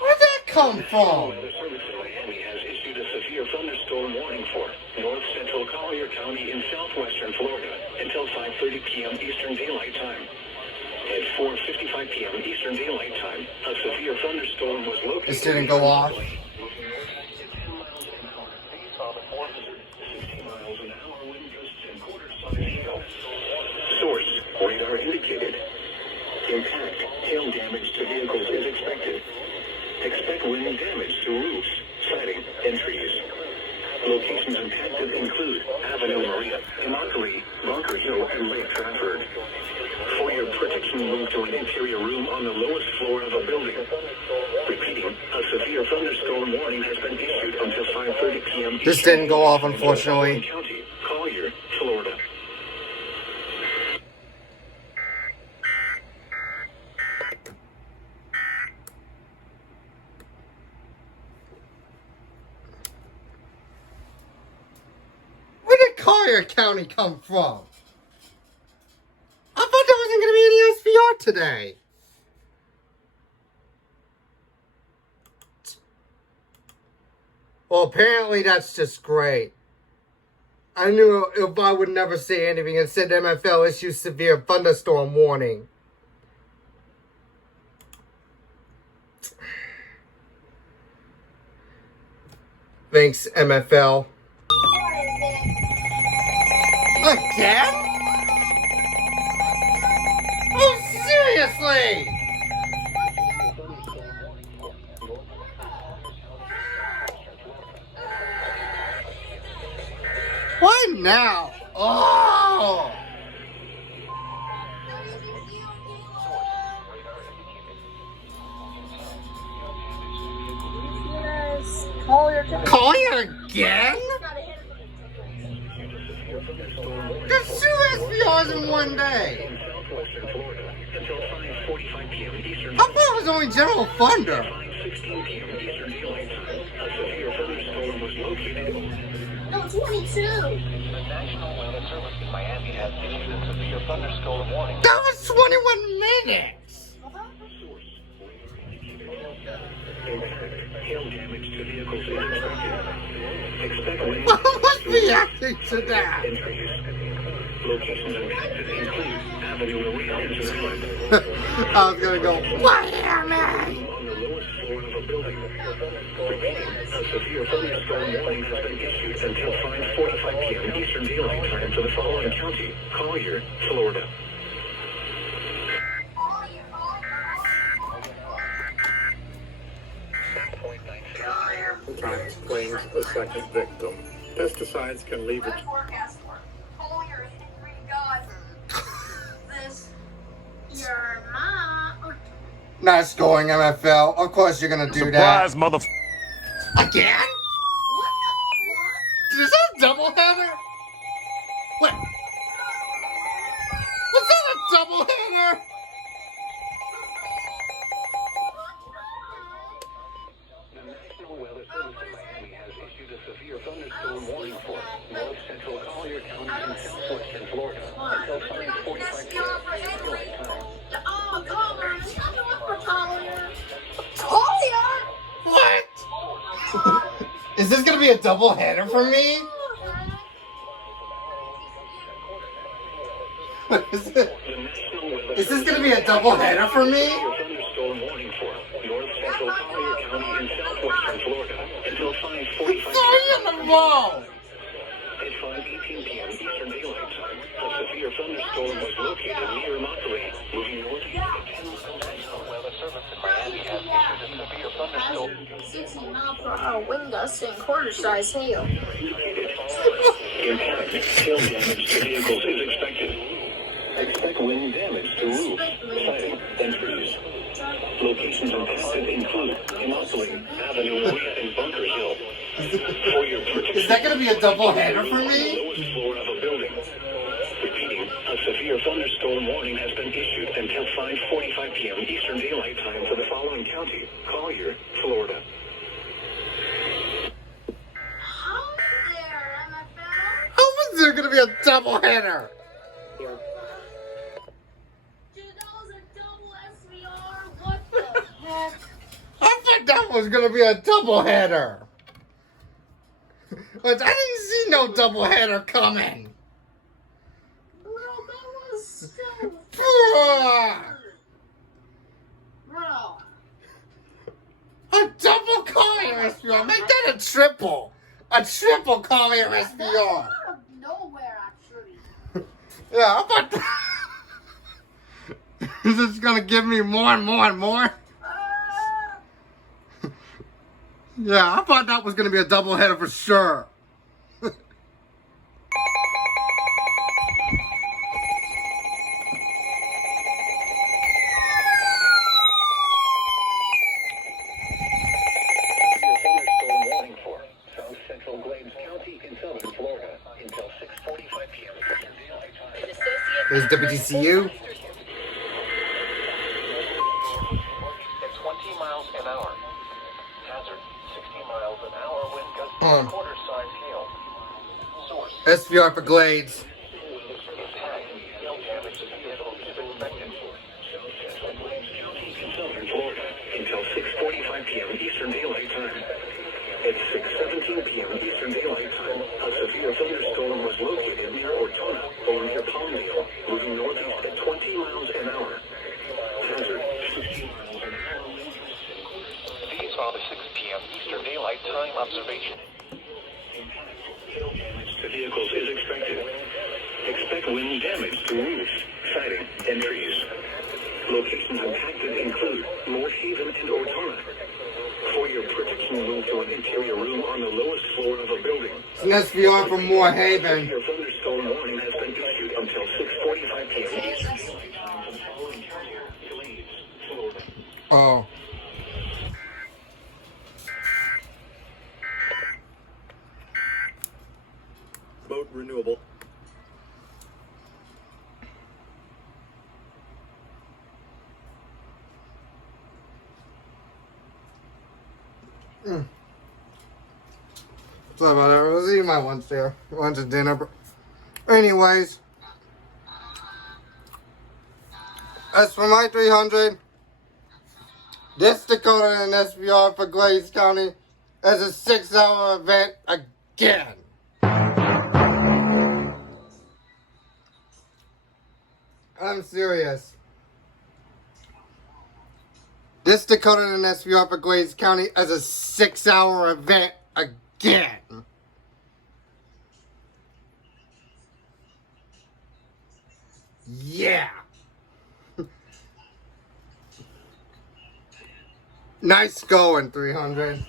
Where'd that come from? The Service Miami has issued a severe thunderstorm warning for north central Collier County in southwestern Florida until 5:30 p.m. Eastern Daylight Time. At 4:55 p.m. Eastern Daylight Time, a severe thunderstorm was located. This didn't go off. 60 miles an hour, wind gusts and quarter-size hail. Source, radar indicated. Impact, hail damage to vehicles is expected. Expect wind damage to roofs, siding, and trees. Locations impacted include Avenue Maria, ANARCHY, Bunker Hill, and Lake Trafford. For your protection, move to an interior room on the lowest floor of a building. Repeating, a severe thunderstorm warning has been issued until 5:30 p.m. This didn't go off, unfortunately. County, Collier, Florida. Where did Collier County come from? I thought there wasn't going to be any SVR today. Well, apparently that's just great. I knew if I would never say anything and said MFL issues severe thunderstorm warning. Thanks, MFL. Again? Oh, seriously? Why now? Oh! Yes. Collier again? There's 2 SVRs in one day. I thought it was only General Thunder. No, 22. The National Weather Service in Miami has issued a severe thunderstorm warning. That was 21 minutes. Hail damage to vehicles is expected. I was reacting to that. Locations impacted include Avenue Maria and Sunset. I was gonna go, Miami! On the lowest floor of a building. Remaining, a severe thunderstorm warning has been issued until 5:45 p.m. Eastern Daylight Time for the following county: Collier, Florida. Times claims a second victim. Pesticides can leave it. Your mom. Nice going, MFL. Of course you're gonna do Surprise, that. mother. Again? Is that a doubleheader? What? Was that a doubleheader? The National Weather Service in Miami has issued a severe thunderstorm warning for north central Collier County in southwestern Florida until 5:45 p.m. Daylight time. Oh, Collier. I'm going for Collier. Collier? What? Is this gonna be a double header for me? Is this gonna be a double header for me? Thunderstorm warning for north central Collier County in southwestern Florida until 5:45 Whoa! At 5:18 p.m. Eastern Daylight Time, a severe thunderstorm was located near Monterey, moving northeast. National Weather Service in Miami has issued a severe thunderstorm. 60-mile-per-hour wind gusts and quarter-size hail. Impact, hail damage to vehicles is expected. Expect wind damage to roofs, siding, and trees. Locations impacted include Immokalee Avenue and Bunkers Hill. For your protection, Is that gonna be a double header for me? lowest floor of a building. Repeating, a severe thunderstorm warning has been issued until 5:45 p.m. Eastern Daylight Time for the following county: Collier, Florida. How there, NFL? How is there gonna be a double header? Dude, that was a double SVR. What the heck? I thought that was gonna be a double header. But I didn't see no double header coming. Bro, that was so Bro. A double Collier SPR. Make that a triple. A triple Collier That's SPR. out of nowhere, actually. Yeah, I thought is this gonna give me more and more and more? Yeah, I thought that was gonna be a double header for sure. Thunderstorm warning for South Central Glades County in southern Florida until 6:45 p.m. Eastern Daylight Time. There's WTCU. At 20 miles an hour. Hazard 60 miles an hour wind gusts Hold on. quarter-size hail. Source. SPR for Glades. Impact. Hail damage to vehicles is expected. South Central Glades County in southern Florida until 6:45 p.m. Eastern Daylight Time. At 6:17 p.m. Eastern Daylight Time, a severe thunderstorm was located near Ortona or near Palmdale, moving northeast at 20 miles an hour. Hazard 60 miles an hour. These are the 6 p.m. Eastern Daylight Time observation. Hail damage to vehicles is expected. Expect wind damage to roofs, siding, and trees. Locations impacted include North Haven and Ortona. For your protection, move to an interior room on the lowest floor of a building. It's an SPR from Moore Haven. Your thunderstorm warning has been issued until 6:45 p.m. Eastern Daylight Time for the following county: Glades, Florida. Oh. Boat renewable. Sorry about that. I was eating my lunch there. Lunch and dinner. Anyways. As for my 300, this Dakota and SPR for Glades County as a 6-hour event again. I'm serious. This Dakota and SPR for Glades County as a 6-hour event again. Yeah. Nice going, 300.